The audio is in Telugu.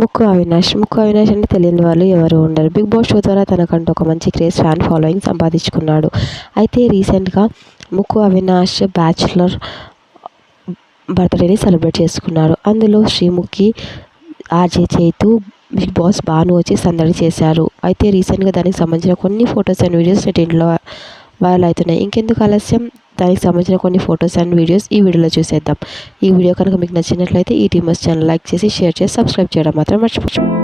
ముక్కు అవినాష్ అంటే తెలియని వాళ్ళు ఎవరు ఉండరు. బిగ్ బాస్ షో ద్వారా తనకంటూ ఒక మంచి క్రేజ్, ఫ్యాన్ ఫాలోయింగ్ సంపాదించుకున్నాడు. అయితే రీసెంట్గా ముక్కు అవినాష్ బ్యాచులర్ బర్త్డేని సెలబ్రేట్ చేసుకున్నారు. అందులో Sreemukhi, RJ Chaitu, big boss Bhanu వచ్చి సందడి చేశారు. అయితే రీసెంట్గా దానికి సంబంధించిన కొన్ని ఫొటోస్ అండ్ వీడియోస్ నెట్టింట్లో వైరల్ అవుతున్నాయి. ఇంకెందుకు ఆలస్యం, దానికి సంబంధించిన కొన్ని ఫొటోస్ అండ్ వీడియోస్ ఈ వీడియోలో చూసేద్దాం. ఈ వీడియో కనుక మీకు నచ్చినట్లయితే ఈ టీమర్స్ ఛానల్ లైక్ చేసి, షేర్ చేసి, సబ్స్క్రైబ్ చేయడం మాత్రం మర్చిపోవచ్చు.